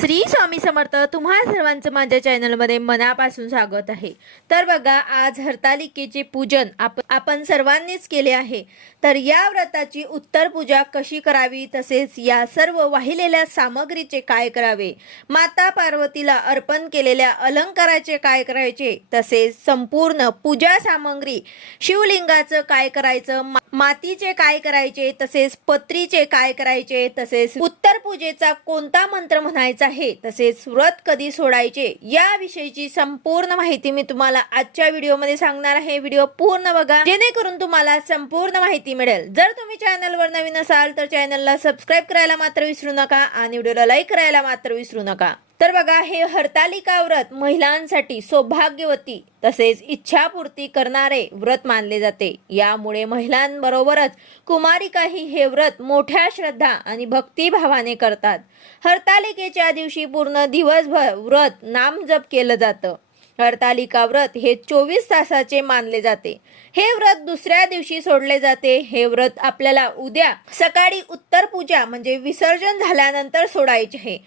श्री स्वामी समर्थ तुम्हा सर्वांचं माझ्या चॅनलमध्ये मनापासून स्वागत आहे. तर बघा आज हरतालिकेचे पूजन आप आपण सर्वांनीच केले आहे. तर या व्रताची उत्तर पूजा कशी करावी तसेच या सर्व वाहिलेल्या सामग्रीचे काय करावे माता पार्वतीला अर्पण केलेल्या अलंकाराचे काय करायचे तसेच संपूर्ण पूजा सामग्री शिवलिंगाचं काय करायचं मा- मातीचे काय करायचे तसेच पत्रीचे काय करायचे तसेच उत्तर पूजेचा कोणता मंत्र म्हणायचा आहे. तसेच व्रत कधी सोडायचे याविषयीची संपूर्ण माहिती मी तुम्हाला आजच्या व्हिडिओमध्ये सांगणार आहे. व्हिडिओ पूर्ण बघा. जेणेकरून तुम्हाला संपूर्ण माहिती मिळेल. जर तुम्ही चॅनलवर नवीन असाल तर चॅनलला सबस्क्राईब करायला मात्र विसरू नका आणि व्हिडिओला लाईक करायला मात्र विसरू नका. तर बघा हे हरतालिका व्रत महिलांसाठी सौभाग्यवती तसेच इच्छापूर्ती करणारे व्रत मानले जाते. यामुळे महिलांबरोबरच कुमारिकाही हे व्रत मोठ्या श्रद्धा आणि भक्तिभावाने करतात. हरतालिकेच्या दिवशी पूर्ण दिवसभर व्रत नामजप केलं जातं. हरतालिका व्रत हे चोवीस तासाचे मानले जाते. हे व्रत दुसऱ्या दिवशी सोडले जाते. हे व्रत आपल्याला उद्या सकाळी उत्तर पूजा म्हणजे विसर्जन झाल्यानंतर सोडायचे आहे.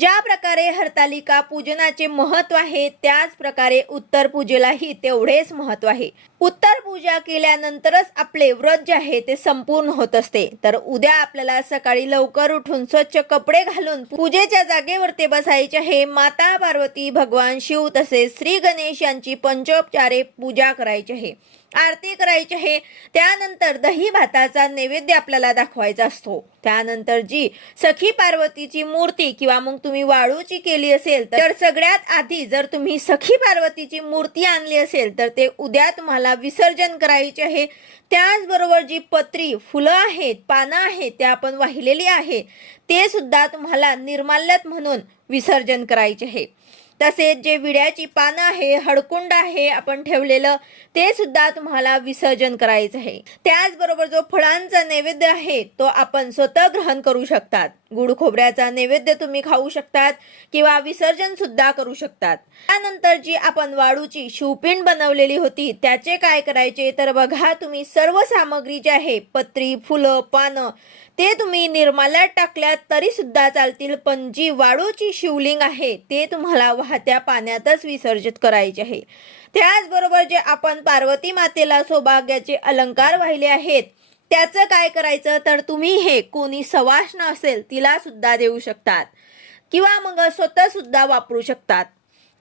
ज्या प्रकारे हरतालिका पूजनाचे महत्त्व आहे त्याच प्रकारे उत्तर पूजेलाही तेवढेच महत्त्व आहे. उत्तर पूजा केल्यानंतरच आपले व्रत जे आहे ते संपूर्ण होत असते. तर उद्या आपल्याला सकाळी लवकर उठून स्वच्छ कपडे घालून पूजेच्या जागेवर ते बसायचे आहे माता पार्वती भगवान शिव तसेच श्री गणेश यांची पंचोपचारे पूजा करायची आहे. आरती करायची आहे. त्यानंतर दही भाताचा नैवेद्य आपल्याला दाखवायचा असतो. त्यानंतर जी सखी पार्वतीची मूर्ती किंवा मग तुम्ही वाळूची केली असेल तर सगळ्यात आधी जर तुम्ही सखी पार्वतीची मूर्ती आणली असेल तर ते उद्या तुम्हाला विसर्जन करायचे आहे. त्याचबरोबर जी पत्री फुलं आहेत पानं आहेत ते आपण वाहिलेली आहे ते सुद्धा तुम्हाला निर्माल्यात म्हणून विसर्जन करायचे आहे. तसेच जे विड्याची पानं आहे हडकुंड आहे आपण ठेवलेलं ते सुद्धा तुम्हाला विसर्जन करायचं आहे. त्याचबरोबर जो फळांचा नैवेद्य आहे तो आपण स्वतः ग्रहण करू शकतात. गुड खोबऱ्याचा नैवेद्य तुम्ही खाऊ शकतात किंवा विसर्जन सुद्धा करू शकतात. त्यानंतर जी आपण वाळूची शिवपिंड बनवलेली होती त्याचे काय करायचे? तर बघा तुम्ही सर्व सामग्री जी आहे पत्री फुलं पानं ते तुम्ही निर्माल्यात टाकल्यात तरी सुद्धा चालतील. पण जी वाळूची शिवलिंग आहे ते तुम्हाला वाहत्या पाण्यातच विसर्जित करायचे आहे. त्याचबरोबर जे आपण पार्वती मातेला सौभाग्याचे अलंकार वाहिले आहेत त्याचं काय करायचं? तर तुम्ही हे कोणी सवाष्ण असेल तिला सुद्धा देऊ शकतात. किंवा मग स्वतः सुद्धा वापरू शकतात.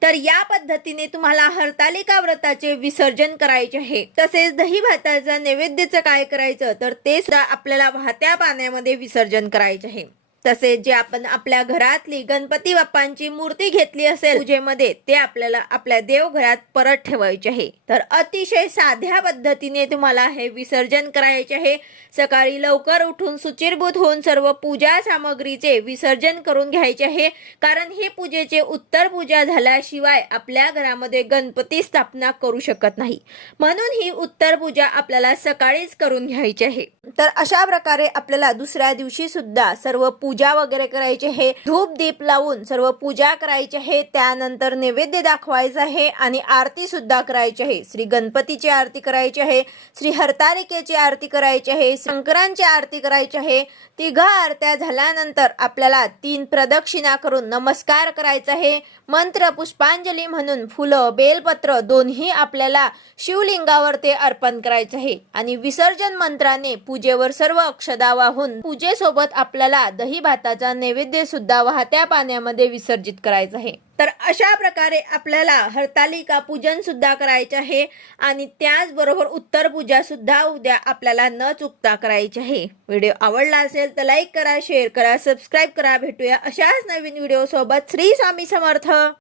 तर या पद्धतीने तुम्हाला हरतालिका व्रताचे विसर्जन करायचे आहे. तसेच दही भाताचं नैवेद्याचं काय करायचं? तर ते सुद्धा आपल्याला वाहत्या पाण्यामध्ये विसर्जन करायचे आहे. तसेच जे आपण आपल्या घरातली गणपती बाप्पांची मूर्ती घेतली असेल पूजेमध्ये ते आपल्याला आपल्या देवघरात परत ठेवायचे आहे. तर अतिशय साध्या पद्धतीने तुम्हाला हे विसर्जन करायचे आहे. सकाळी लवकर उठून सुचिरभूत होऊन सर्व पूजा सामग्रीचे विसर्जन करून घ्यायचे आहे. कारण हे पूजेचे उत्तर पूजा झाल्याशिवाय आपल्या घरामध्ये गणपती स्थापना करू शकत नाही. म्हणून ही उत्तर पूजा आपल्याला सकाळीच करून घ्यायची आहे. तर अशा प्रकारे आपल्याला दुसऱ्या दिवशी सुद्धा सर्व पूजा पूजा वगैरे करायची आहे धूप दीप लावून सर्व पूजा करायची आहे त्यानंतर नैवेद्य दाखवायचं आहे आणि आरती सुद्धा करायची आहे. श्री गणपतीची आरती करायची आहे श्री हरतारिकेची आरती करायची आहे शंकरांची आरती करायची आहे. तिघा आरत्या झाल्यानंतर आपल्याला तीन प्रदक्षिणा करून नमस्कार करायचा आहे. मंत्र पुष्पांजली म्हणून फुलं बेलपत्र दोन्ही आपल्याला शिवलिंगावर ते अर्पण करायचे आहे. आणि विसर्जन मंत्राने पूजेवर सर्व अक्षदा वाहून पूजेसोबत आपल्याला दही दही भाताचा नैवेद्य सुद्धा वाहत्या पाण्यामध्ये विसर्जित करायचं आहे. तर अशा प्रकारे आपल्याला हरतालिका पूजन सुद्धा करायचे आहे आणि त्याचबरोबर उत्तर पूजा सुद्धा उद्या आपल्याला न चुकता करायची आहे. व्हिडिओ आवडला असेल तर लाईक करा शेअर करा सबस्क्राईब करा. भेटूया अशाच नवीन व्हिडिओ सोबत श्री स्वामी समर्थ.